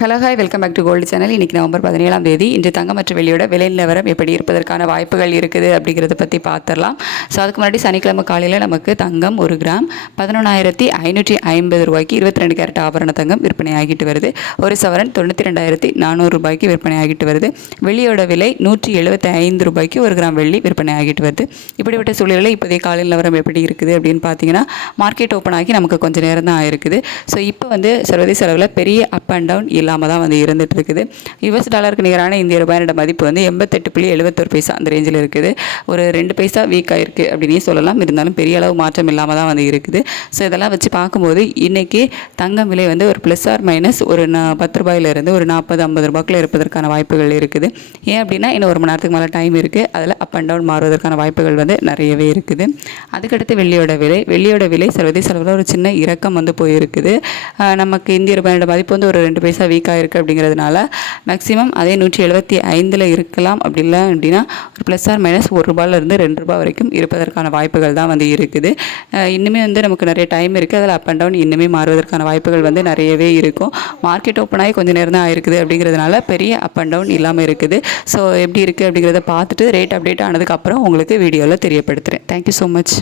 Hello hi welcome back to gold channel இன்றைக்கி November பதினேழாம் தேதி. இன்று தங்கம் மற்றும் வெளியோட விலை நிலவரம் எப்படி இருப்பதற்கான வாய்ப்புகள் இருக்குது அப்படிங்கிறத பற்றி பார்த்துடலாம் ஸோ அதுக்கு முன்னாடி சனிக்கிழமை காலையில் நமக்கு தங்கம் ஒரு கிராம் பதினொன்றாயிரத்தி ஐநூற்றி ஐம்பது ரூபாய்க்கு இருபத்தி ரெண்டு கேரட் ஆபரண தங்கம் விற்பனை ஆகிட்டு வருது. ஒரு சவரன் தொண்ணூற்றி ரெண்டாயிரத்தி நானூறு ரூபாய்க்கு விற்பனை ஆகிட்டு வருது. வெளியோட விலை நூற்றி எழுபத்தி ஐந்து ரூபாய்க்கு ஒரு கிராம் வெள்ளி விற்பனை ஆகிட்டு வருது. இப்படிப்பட்ட சூழ்நிலையில் இப்போதைய காலை நிலவரம் எப்படி இருக்குது அப்படின்னு பார்த்தீங்கன்னா மார்க்கெட் ஓப்பன் ஆகி நமக்கு கொஞ்சம் நேரம் தான் ஆயிருக்குது. ஸோ இப்போ வந்து சர்வதேச அளவில் பெரிய அப் அண்ட் டவுன் இல்லை இல்லாமல் தான் வந்து இருந்துட்டு இருக்குது. யூஎஸ் டாலருக்கு நிகரான இந்திய ரூபாயோட மதிப்பு வந்து எண்பத்தெட்டு புள்ளி எழுபத்தொரு பைசா அந்த ரேஞ்சில் இருக்குது. ஒரு ரெண்டு பைசா வீக் ஆயிருக்கு அப்படின்னே சொல்லலாம். இருந்தாலும் பெரிய அளவு மாற்றம் இல்லாமல் தான் வந்து இருக்குது. ஸோ இதெல்லாம் வச்சு பார்க்கும்போது இன்றைக்கி தங்கம் விலை வந்து ஒரு ப்ளஸ் ஆர் மைனஸ் ஒரு ந பத்து ரூபாயிலிருந்து ஒரு நாற்பது ஐம்பது ரூபாய்க்குள்ள இருப்பதற்கான வாய்ப்புகள் இருக்குது. ஏன் அப்படின்னா இன்னும் ஒரு மணி நேரத்துக்கு மேலே டைம் இருக்குது அதில் அப் அண்ட் டவுன் மாறுவதற்கான வாய்ப்புகள் வந்து நிறையவே இருக்குது. அதுக்கடுத்து வெள்ளியோட விலை. வெள்ளியோட விலை சர்வதேச அளவில் ஒரு சின்ன இறக்கம் வந்து போயிருக்குது. நமக்கு இந்திய ரூபாயோட மதிப்பு வந்து ஒரு ரெண்டு பைசா வீக் வீக்காக இருக்குது அப்படிங்கிறதுனால மேக்ஸிமம் அதே நூற்றி எழுபத்தி ஐந்தில் இருக்கலாம் அப்படி இல்லை அப்படின்னா ஒரு ப்ளஸ் ஆர் மைனஸ் ஒரு ரூபாயிலிருந்து ரெண்டு ரூபாய் வரைக்கும் இருப்பதற்கான வாய்ப்புகள் தான் வந்து இருக்குது. இன்னுமே வந்து நமக்கு நிறைய டைம் இருக்குது அதில் அப் அண்ட் டவுன் இன்னுமே மாறுவதற்கான வாய்ப்புகள் வந்து நிறையவே இருக்கும். மார்க்கெட் ஓப்பன் ஆகி கொஞ்சம் நேரம் தான் ஆயிருக்குது அப்படிங்கிறதுனால பெரிய அப் அண்ட் டவுன் இல்லாமல் இருக்குது. ஸோ எப்படி இருக்குது அப்படிங்கிறத பார்த்துட்டு ரேட் அப்டேட் ஆனதுக்கப்புறம் உங்களுக்கு வீடியோவில் தெரியப்படுத்துகிறேன் தேங்க்யூ ஸோ மச்